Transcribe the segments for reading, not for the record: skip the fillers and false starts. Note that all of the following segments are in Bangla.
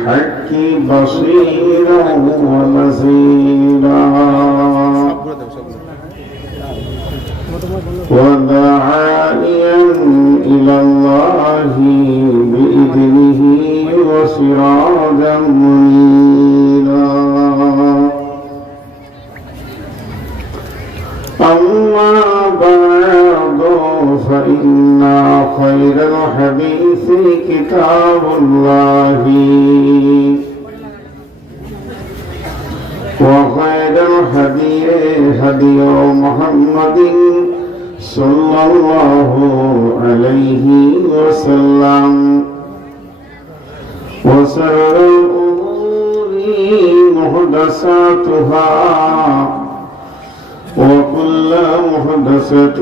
بالحق بصيرا ونذيرا وداعيا إلى الله بإذنه وسراجا منيرا أما بعد فإن خير الحديث كتاب الله وخير الهدي هدي محمد صلى الله عليه وسلم وشر الأمور محدثاتها وكل محدثة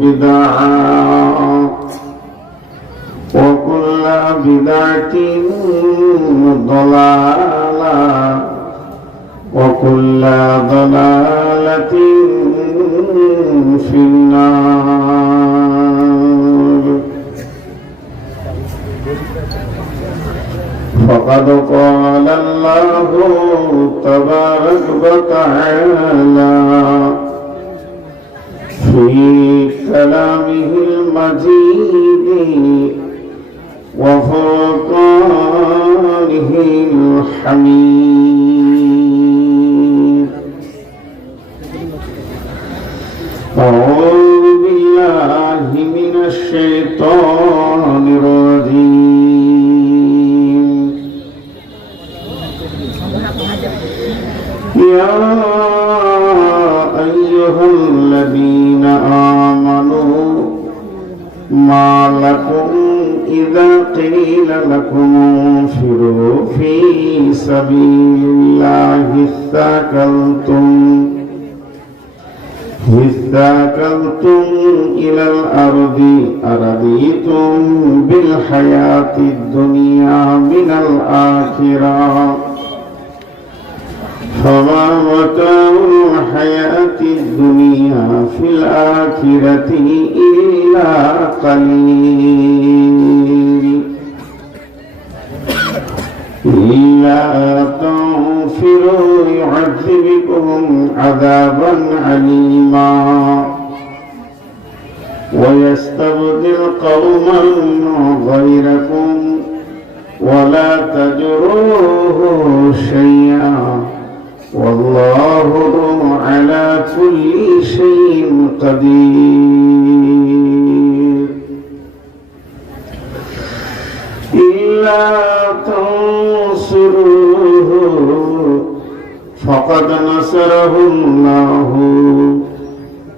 بدعة وكل بدعة ضلالة وكل ضلالة في النار فقد قال الله تبارك وتعالى في كلامه المجيد وفرقانه الحميد أعوذ بالله من الشيطان الرجيم يا أيها الذين آمنوا ما لكم إذا قيل لكم انفروا في سبيل الله اثاقلتم إلى الأرض أرضيتم بالحياة الدنيا من الآخرة فما متاع الحياة الدنيا في الآخرة إلا قليل إلا تنفروا يعذبكم عذابا عليما ويستبدل قوما غيركم ولا تجروه شيئا والله على كل شيء قدير إلا تنصروه فقد نصره الله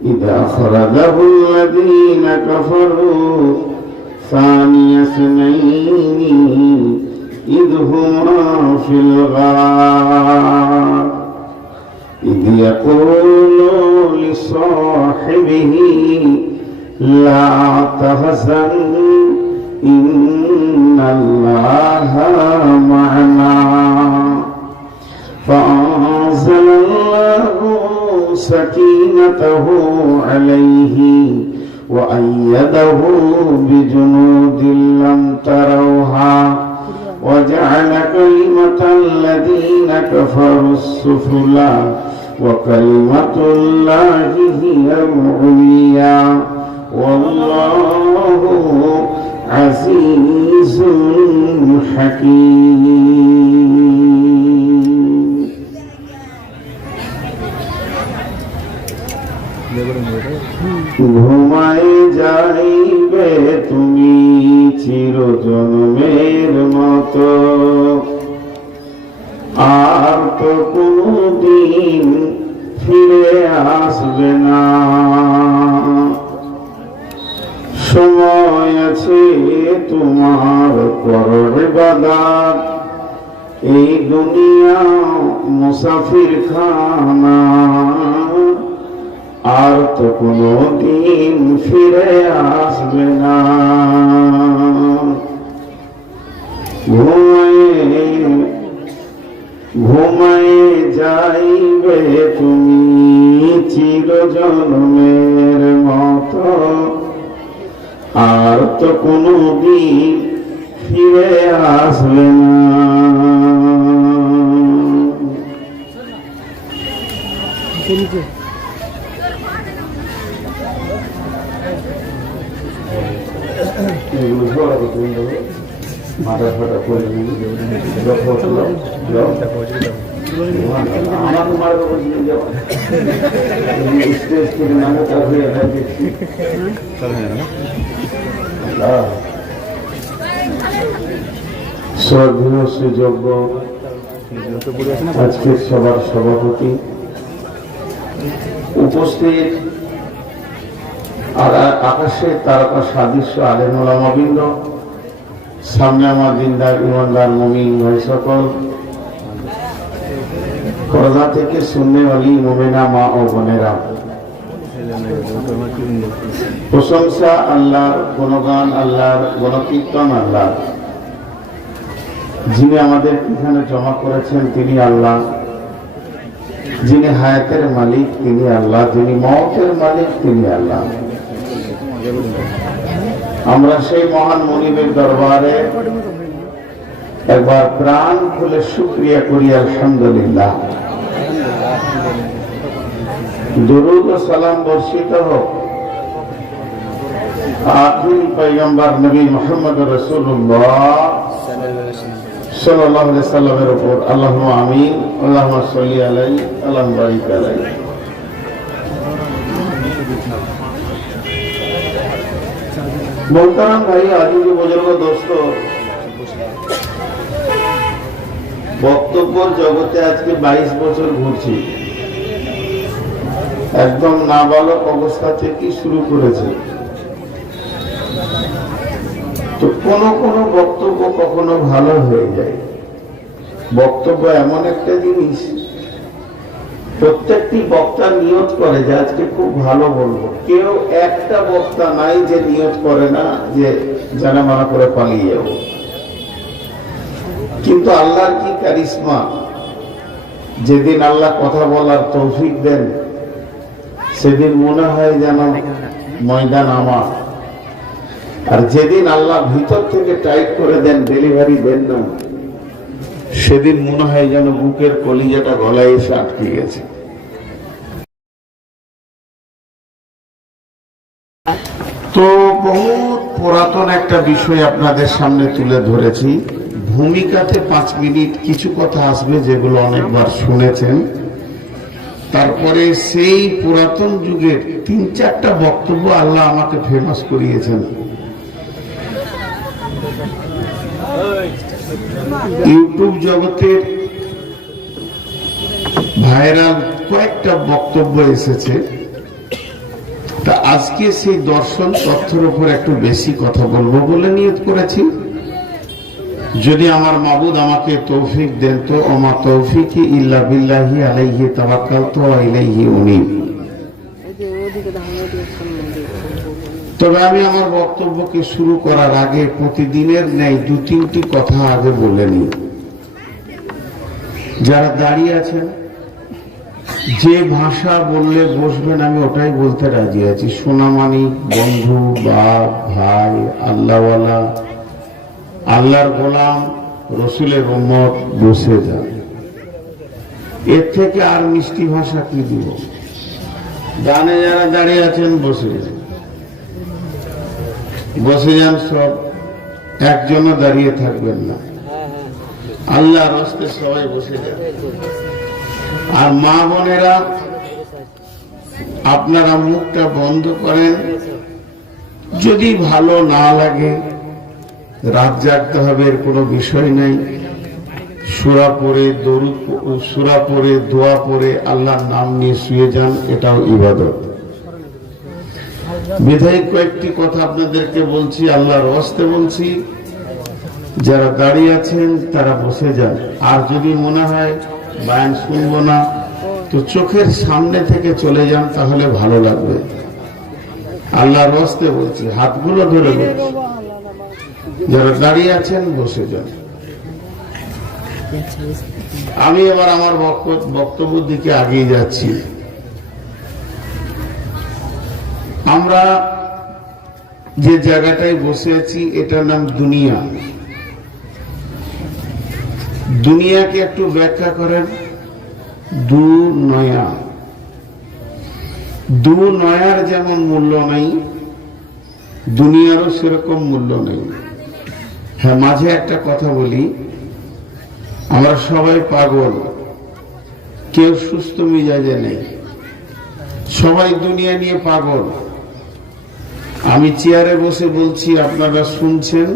إذا أخرجه الذين كفروا ثاني اثنين إذ هما في الغار إذ يقول لصاحبه لا تحزن إن الله معنا فأنزل الله سكينته عليه وأيده بجنود لم تروها وجعل كلمة الذين كفروا السفلى وكلمة الله هي العليا والله عزيز حكيم ঘুমায় যাইবে তুমি চিরজন্মের মতো আর তো কোনদিন ফিরে আসবে না সময় আছে তোমার করো ইবাদত এই দুনিয়া মুসাফির খানা আর তো কোনদিন ফিরে আসবে না ঘুমায় যাইবে তুমি চিরজন্মের মতো আর তো কোনদিন ফিরে আসবে না মাথা ফাটা করে শ্রদ্ধেয় শ্রীযোগ্য আজকের সভার সভাপতি উপস্থিত আর আকাশে তারকা সাদৃশ্য আলেম ওলামাবৃন্দ, সামনে আমার দিনদার ইমানদার মুমিন ভাই সকল, পর্দা থেকে সুন্নেওয়ালি মুমিনা মা ও বোনেরা, প্রশংসা আল্লাহর, গুণগান আল্লাহর, গুণকীর্তন আল্লাহর। যিনি আমাদের এখানে জমা করেছেন তিনি আল্লাহ, যিনি হায়াতের মালিক তিনি আল্লাহ, যিনি মওতের মালিক তিনি আল্লাহ। আমরা সেই মহান মনিবের দরবারে একবার প্রাণ খুলে শুকরিয়া করি আলহামদুলিল্লাহ। দুরূদ ও সালাম বর্ষিত হোক আখির পয়গম্বর নবী মুহাম্মদ রাসূলুল্লাহ সাল্লাল্লাহু আলাইহি সাল্লামের উপর। আল্লাহুম্মা আমিন। আল্লাহুম্মা সাল্লি আলাইহি, আল্লাহুম্মা বারিক আলাইহি। মোহতারাম ভাই, আজিজ বুজুর্গ দোস্ত, বক্তব্য জগতে আজকে 22 বছর ঘুরছি। একদম নাবালক অবস্থা থেকে শুরু করেছে। তো কোন কোন বক্তব্য কখনো ভালো হয়ে যায়। বক্তব্য এমন একটা জিনিস, প্রত্যেকটি বক্তা নিয়ত করে যে আজকে খুব ভালো বলবো। কেউ একটা বক্তা নাই যে নিয়ত করে না যে জানা মানা করে পালিয়ে যাবো। কিন্তু আল্লাহর কি কারিশমা, যেদিন আল্লাহ কথা বলার তৌফিক দেন সেদিন মনে হয় যেন ময়দান আমার, আর যেদিন আল্লাহ ভিতর থেকে টাইট করে দেন, ডেলিভারি দেন না, সেদিন মনে হয় যেন বুকের কলিজাটা গলায় এসে আটকে গেছে। তো বহুত পুরাতন একটা বিষয় আপনাদের সামনে তুলে ধরেছি। ভূমিকাতে 5 মিনিট কিছু কথা আসবে যেগুলো অনেকবার শুনেছেন। তারপরে সেই পুরাতন যুগের 3-4টা বক্তব্য আল্লাহ আমাকে ফেমাস করিয়েছেন। ইউটিউব জগতের ভাইরাল কয়েকটা বক্তব্য এসেছে। তা আজকে সেই দর্শন তথ্যের উপর একটু বেশি কথা বলবো বলে নিয়ত করেছি। যদি আমার মাবুদ আমাকে তৌফিক দেন তো ওমা তৌফিকি ইল্লা বিল্লাহি আলাইহি তাওয়াক্কালতু ওয়া ইলাইহি উনীব। তবে আমি আমার বক্তব্যকে শুরু করার আগে প্রতিদিনের ন্যায় 2-3টি কথা আগে বলে নিই। যারা দাঁড়িয়ে আছেন, যে ভাষা বললে বসবেন আমি ওটাই বলতে রাজি আছি। সোনামানি, বন্ধু, বাপ, ভাই, আল্লাহওয়ালা, আল্লাহর গোলাম, রসুলের উম্মত, বসে যান। এর থেকে আর মিষ্টি ভাষা কি দিব? ডানে যারা দাঁড়িয়ে আছেন বসে যান, বসে যান সব, একজনও দাঁড়িয়ে থাকবেন না। আল্লাহর রাস্তায় সবাই বসে যান। আর মা বোনেরা আপনারা মুখটা বন্ধ করেন। যদি ভালো না লাগে রাত জাগতে হবে, এর কোনো বিষয় নাই। সূরা পড়ে, দরুদ, সূরা পড়ে, দোয়া পড়ে আল্লাহর নাম নিয়ে শুয়ে যান, এটাও ইবাদত। বিধায়ক কয়েকটি কথা আপনাদেরকে বলছি, আল্লাহর ওয়াস্তে বলছি। যারা দাঁড়িয়ে আছেন তারা বসে যান। আর যদি মনে হয় বয়ান শুনবো না তো চোখের সামনে থেকে চলে যান, তাহলে ভালো লাগবে। আল্লাহর ওয়াস্তে বলছি, হাতগুলো ধরে বলছি, যারা দাঁড়িয়ে আছেন বসে যান। আমি এবার আমার বক্তব্যের দিকে এগিয়ে যাচ্ছি। আমরা যে জায়গাটায় বসে আছি এটার নাম দুনিয়া। দুনিয়াকে একটু ব্যাখ্যা করেন। দুনিয়া দু নয়ার যেমন মূল্য নেই, দুনিয়ারও সেরকম মূল্য নেই। হ্যাঁ, মাঝে একটা কথা বলি, আমরা সবাই পাগল, কেউ সুস্থ মিজাজে নেই, সবাই দুনিয়া নিয়ে পাগল। আমি চেয়ারে বসে বলছি, আপনারা শুনছেন,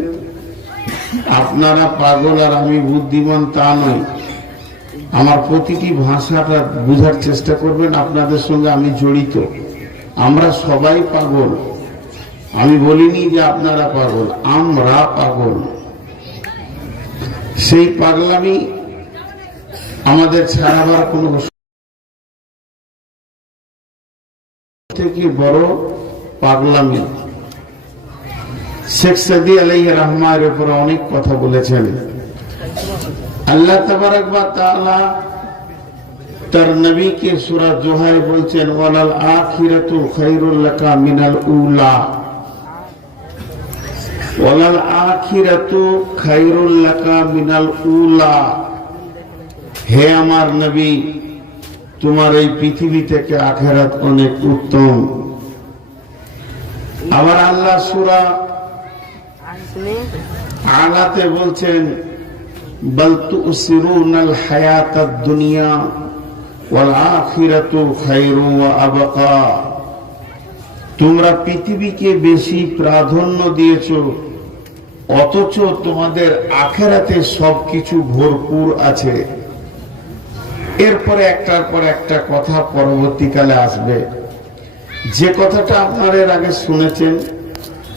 আপনারা পাগল আর আমি বুদ্ধিমান তা নয়। আমার প্রতিটি ভাষাটা বুঝার চেষ্টা করবেন, আপনাদের সঙ্গে আমি জড়িত। আমরা সবাই পাগল, আমি বলিনি যে আপনারা পাগল, আমরা পাগল। সেই পাগলামি আমাদের ছাড়াবার কোন থেকে বড় পাগলামি। শেখ সাদি আলাইহির রহমাতের উপরে অনেক কথা বলেছেন। আল্লাহ তাবারক ওয়া তাআলা তার নবীকে সূরা জোহায় বলছেন, ওয়ালাল আখিরাতু খায়রুল লাকা মিনাল উলা, ওয়ালাল আখিরাতু খায়রুল লাকা মিনাল উলা। হে আমার নবী, তোমার এই পৃথিবী থেকে আখিরাত অনেক উত্তম। আবার আল্লাহ সূরা আলাতে বলছেন, বাল তুসিরুনাল হায়াতাদ দুনিয়া ওয়াল আখিরাতু খায়রু ওয়া আবকা। তোমরা পৃথিবীকে বেশি প্রাধান্য দিয়েছো, অথচ তোমাদের আখিরাতে সবকিছু ভরপুর আছে। এরপরে একটার পর একটা কথা পরবর্তীকালে আসবে। যে কথাটা আপনারা এর আগে শুনেছেন,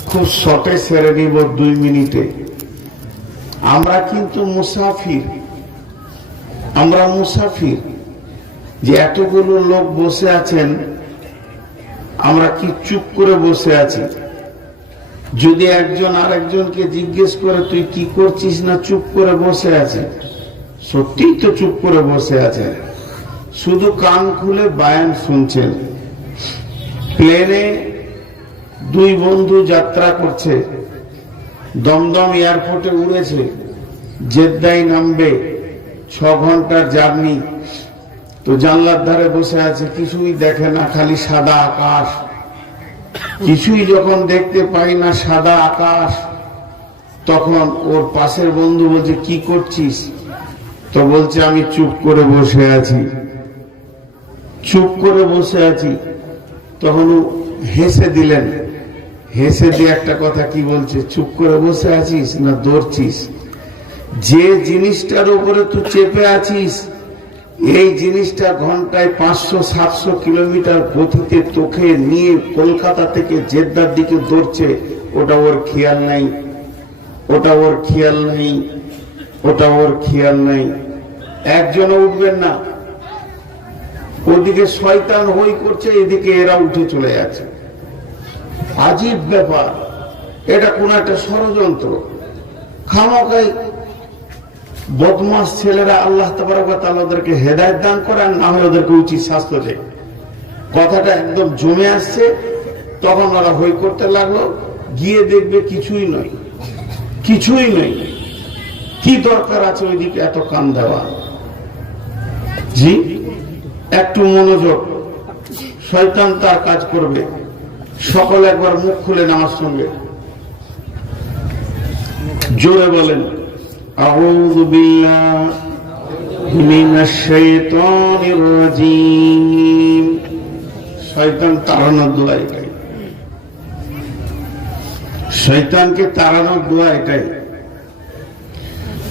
খুব শর্টে সেরে নিব 2 মিনিটে। আমরা কিন্তু মুসাফির, আমরা মুসাফির। যে এতগুলো লোক বসে আছেন, আমরা কি চুপ করে বসে আছি? যদি একজন আরেকজনকে জিজ্ঞেস করে তুই কি করছিস, না চুপ করে বসে আছে, সত্যিই তো চুপ করে বসে আছে, শুধু কান খুলে বায়ান শুনছেন। প্লেনে 2 বন্ধু যাত্রা করছে, দমদম এয়ারপোর্টে উড়েছে, জেদ্দায় নামবে, 6 ঘন্টার জার্নি। তো জানলার ধারে বসে আছে, কিছুই দেখে না, খালি সাদা আকাশ। কিছুই যখন দেখতে পাই না, সাদা আকাশ, তখন ওর পাশের বন্ধু বলছে কি করছিস? তো বলছে আমি চুপ করে বসে আছি, চুপ করে বসে আছি। তখন ও হেসে দিলেন, হেসে দিয়ে একটা কথা কি বলছে, চুপ করে বসে আছিস না দৌড়ছিস? যে জিনিসটার উপরে তুই চেপে আছিস, এই জিনিসটা ঘন্টায় 500-700 কিলোমিটার গতিতে তোকে নিয়ে কলকাতা থেকে জেদ্দার দিকে দৌড়ছে, ওটা ওর খেয়াল নাই, ওটা ওর খেয়াল নাই, ওটা ওর খেয়াল নাই। একজনও উঠবেন না, ওদিকে শয়তান হই করছে, এদিকে এরা উঠে চলে যাচ্ছে। আজীব ব্যাপার, এটা কোন একটা ষড়যন্ত্র। খামোখাই বদমাস ছেলেরা আল্লাহ তাবারক ওয়া তাআলা ওদেরকে হেদায়েত দান করেন, না হয় ওদেরকে উচিত শাস্তি দেয়। কথাটা একদম জমে আসছে, তখন ওরা হই করতে লাগলো। গিয়ে দেখবে কিছুই নয়, কিছুই নেই। কি দরকার আছে ওইদিকে এত কান দেওয়া? জি, একটু মনোযোগ, শয়তান তার কাজ করবে। সকলে একবার মুখ খুলে নামার সঙ্গে জোরে বলেন, আউযু বিল্লাহি মিনাশ শাইতানির রাজীম। শয়তান তাড়ানোর দোয়া এটাই, শয়তানকে তাড়ানোর দোয়া এটাই।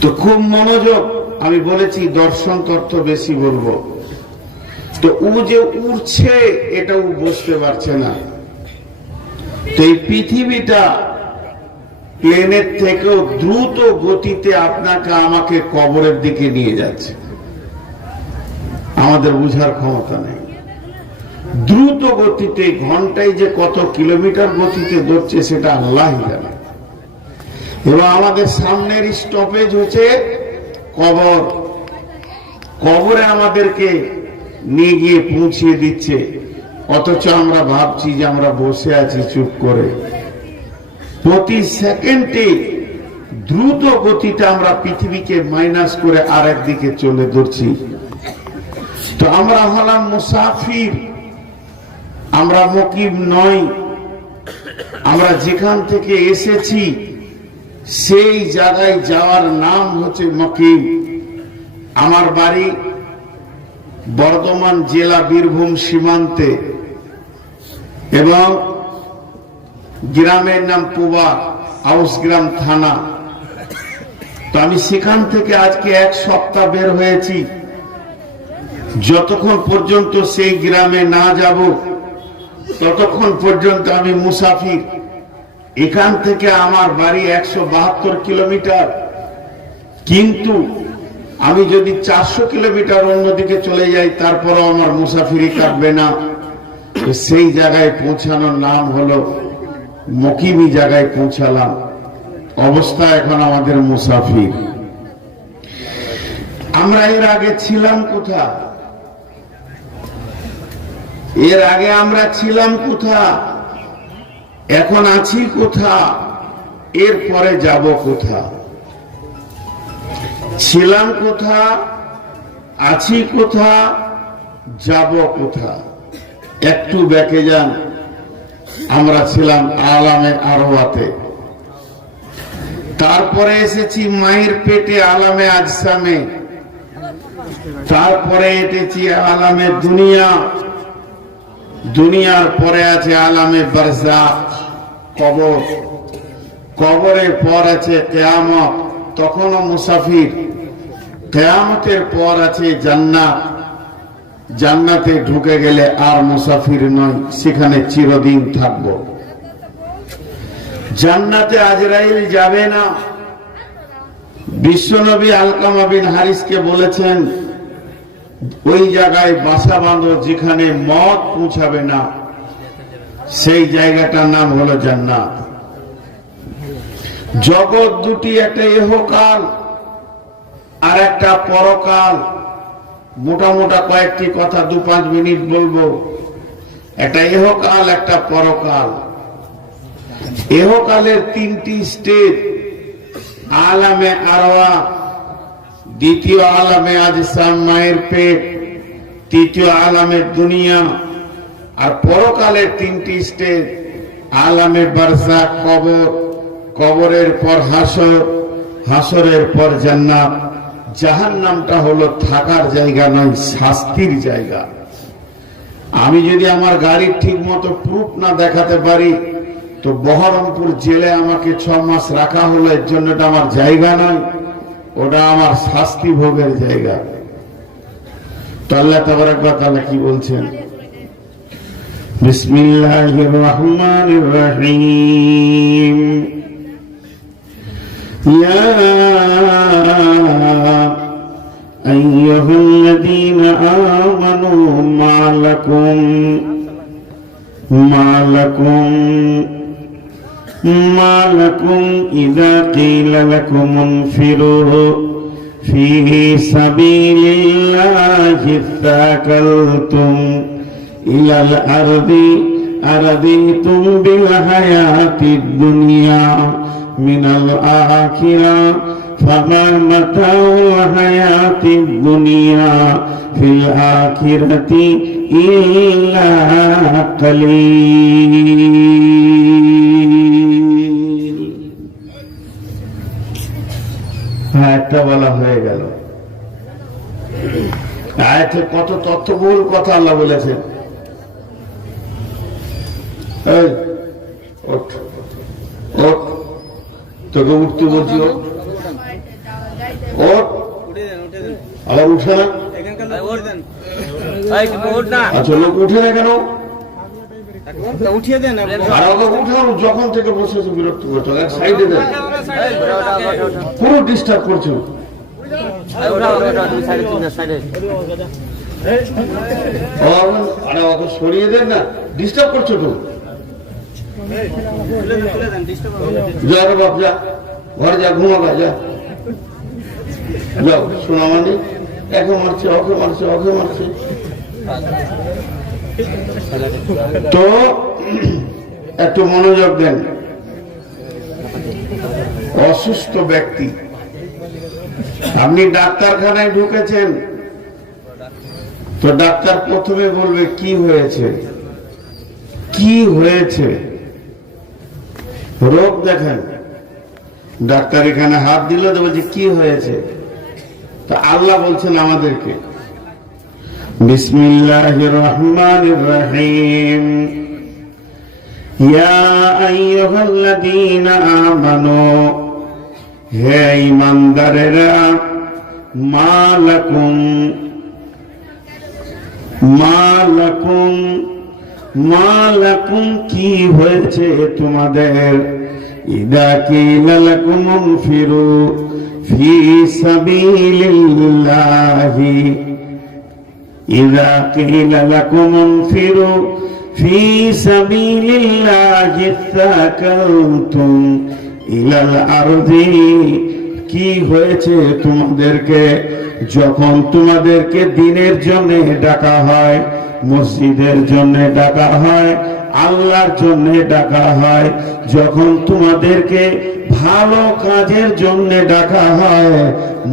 তো খুব মনোযোগ। আমি বলেছি দর্শন তত্ত্ব বেশি বলবো। তো ও যে উড়ছে, এটা ও বুঝতে পারছে না। তো এই পৃথিবীটা প্লেনের থেকেও দ্রুত গতিতে আপনাকে আমাকে কবরের দিকে নিয়ে যাচ্ছে, আমাদের বুঝার ক্ষমতা নেই। দ্রুত গতিতে, ঘন্টায় যে কত কিলোমিটার গতিতে দৌড়ছে সেটা আল্লাহই জানে। এবং আমাদের সামনের স্টপেজ হচ্ছে কবর। কবরে আমাদেরকে নিয়ে গিয়ে পৌঁছিয়ে দিচ্ছে, অথচ আমরা ভাবছি যে আমরা বসে আছি চুপ করে। প্রতি সেকেন্ডে দ্রুত গতিতে আমরা পৃথিবীকে মাইনাস করে আর একদিকে চলে ধরছি। তো আমরা হলাম মুসাফির। আমরা মুকিম নই, আমরা যেখান থেকে এসেছি সেই জায়গায় যাওয়ার নাম হচ্ছে মুকিম। আমার বাড়ি বর্ধমান জেলা বীরভূম সীমান্তে এবং গ্রামের নাম পুবা, আউসগ্রাম থানা। তো আমি সেখান থেকে আজকে 1 সপ্তাহ বের হয়েছি। যতক্ষণ পর্যন্ত সেই গ্রামে না যাব ততক্ষণ পর্যন্ত আমি মুসাফির। এখান থেকে আমার বাড়ি 172 কিলোমিটার, কিন্তু আমি যদি 400 কিলোমিটার অন্যদিকে চলে যাই তারপরও আমার মুসাফিরি কাটবে না। সেই জায়গায় পৌঁছানোর নাম হলো মুকিমি জায়গায় পৌঁছালাম। অবস্থা এখন আমাদের মুসাফির। আমরা এর আগে ছিলাম কোথা? এর আগে আমরা ছিলাম কোথা? এখন আছি কোথা? এরপরে যাব কোথা? ছিলাম কোথা, আছি কোথা, যাব কোথা? একটু ব্যাকে যান। আমরা ছিলাম আলামে আরওয়াতে, তারপরে এসেছি মায়ের পেটে আলামে আজসামে, তারপরে এসেছি আলামে দুনিয়া, দুনিয়ার পরে আছে আলামে বারজাখ, কবর, কবরের পর আছে কিয়ামত, তখনও মুসাফির। কিয়ামতের পর আছে জান্নাত, জান্নাতে ঢুকে গেলে আর মুসাফির নয়, সেখানে চিরদিন থাকব। জান্নাতে আজরাইল যাবে না। বিশ্বনবী আলকামা বিন হারিসকে বলেছেন ওই জায়গায় বাসা বাঁধো যেখানে মত পৌঁছাবে না, সেই জায়গাটার নাম হলো জান্নাত। জগৎ দুটি, একটা ইহকাল আর একটা পরকাল। মোটা মোটা কয়েকটি কথা 2-5 মিনিট বলবো। একটা ইহকাল, একটা পরকাল। ইহকালের 3টি স্টেজ: আলামে আরওয়া, দ্বিতীয় আলামে আজসাম মায়ের পেট, তৃতীয় আলামে দুনিয়া। আর পরকালের 3টি স্টেজ: আলামে বারজাখ, কবর, কবরের পর হাসর, হাসরের পর জান্নাত। জাহান্নামটা হলো থাকার জায়গা নয়, শাস্তির জায়গা। আমি যদি আমার গাড়ির ঠিক মতো প্রুফ না দেখাতে পারি তো বহরমপুর জেলে আমাকে 6 মাস রাখা হলো, এর জন্য এটা আমার জায়গা নয়, ওটা আমার শাস্তি ভোগের জায়গা। তো আল্লাহ তাবারক ওয়া তাআলা কি বলছেন? বিসমিল্লাহির রহমানির রহিম। ইয়া আইয়ুহাল্লাযীনা আমানু মা লাকুম ইযা কিলা লাকুম ইনফিরু ফী সাবিলিল্লাহি সাকালতুম ইলাল আরদি আরাদিতুম বিল হায়াতিদ দুনিয়া মিনাল আখিরা ফামা মাতাউল হায়াতিদ দুনিয়া ফিল আখিরাতি ইল্লা কালিল। একটা বলা হয়ে গেল। আয়াতে কত তথ্যবহুল কথা আল্লাহ বলেছেন। তোকে উঠতে বলছি, আবার উঠে না। আচ্ছা, লোক উঠে না কেন? উঠিয়ে দেন। যখন থেকে বসেছে বিরক্ত করছো, সাইডে দেন, পুরো ডিস্টার্ব করছো। সরিয়ে দেন না, ডিস্টার্ব করছো তো। যা রে বাপ, যা ঘরে, যা ঘুমাবা, যা যাও। শোনা মানে একে মারছে, ওকে মারছে, ওকে মারছে। তো একটু মনোযোগ দেন। অসুস্থ ব্যক্তি, আপনি ডাক্তারখানায় ঢুকেছেন, তো ডাক্তার প্রথমে বলবে কি হয়েছে। কি হয়েছে? রোগ দেখেন, ডাক্তার এখানে হাত দিল তো বলছে কি হয়েছে? তো আল্লাহ বলছেন আমাদেরকে, বিসমিল্লাহির রহমানির রহিম, ইয়া আইয়ুহাল্লাযীনা আমানু, হে ঈমানদারেরা, মালাকুম মালাকুম মালাকুম, কি হয়েছে তোমাদের? ইদা কিলা লাকুম ইনফিরু ফি সাবিলিল্লাহি, ইদা কিলা লাকুম ইনফিরু ফি সাবিলিল্লাহি সাকালতুম ইলাল আরদি, কি হয়েছে তোমাদেরকে যখন তোমাদেরকে দিনের জন্য ডাকা হয়, মসজিদের জন্য ডাকা হয়, আল্লাহর জন্য ডাকা হয়, যখন তোমাদেরকে ভালো কাজের জন্য ডাকা হয়,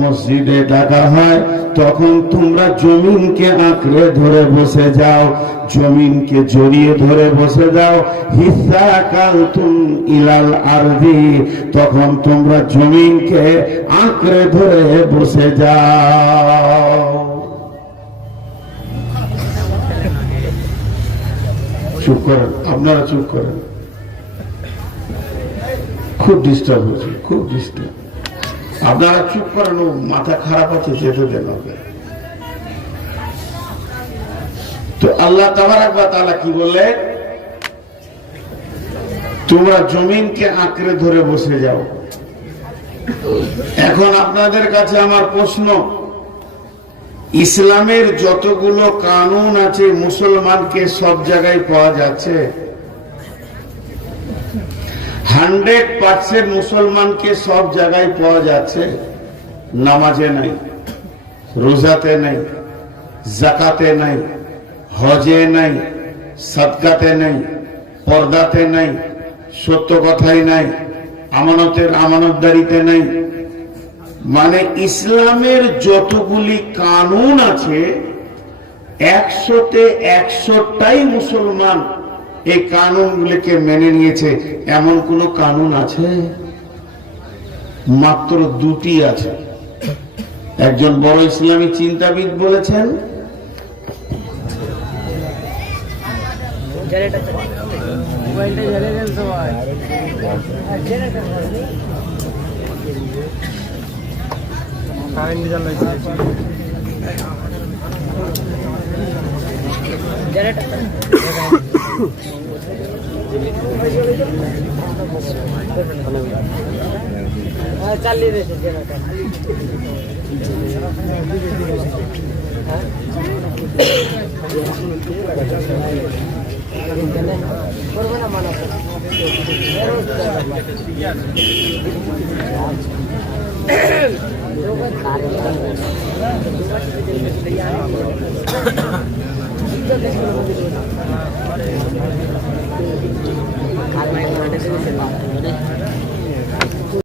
মসজিদে ডাকা হয়, তখন তোমরা জমিনকে আঁকড়ে ধরে বসে যাও, জমিনকে জড়িয়ে ধরে বসে যাও। হিসাকালতুম ইলাল আরদি, তখন তোমরা জমিনকে আঁকড়ে ধরে বসে যাও। চুপ করেন, আপনারা চুপ করেন, খুব ডিস্টার্ব হচ্ছে, খুব ডিস্টার্ব। আপনারা চুপ করেন, ও মাথা খারাপ আছে, যেতে দেন ওকে। তো আল্লাহ তাবারক ওয়া তাআলা কি বললে? তোমরা জমিনকে আঁকড়ে ধরে বসে যাও। এখন আপনাদের কাছে আমার প্রশ্ন, ইসলামের যতগুলো কানুন আছে মুসলমানকে সব জায়গায় পাওয়া যাচ্ছে? 100% মুসলমানকে সব জায়গায় পাওয়া যাচ্ছে? নামাজে নাই, রোজাতে নাই, যাকাতে নাই, হজে নাই, সাদকাতে নাই, পর্দাতে নাই, সত্য কথাই নাই, আমানতের আমানতদারিতে নাই। মানে ইসলামের যতগুলি কানুন আছে 100তে 100টাই মুসলমান এই কানুনগুলিকে মেনে নিয়েছে। এমন কোন কানুন আছে? মাত্র 2টি আছে। একজন বড় ইসলামী চিন্তাবিদ বলেছেন,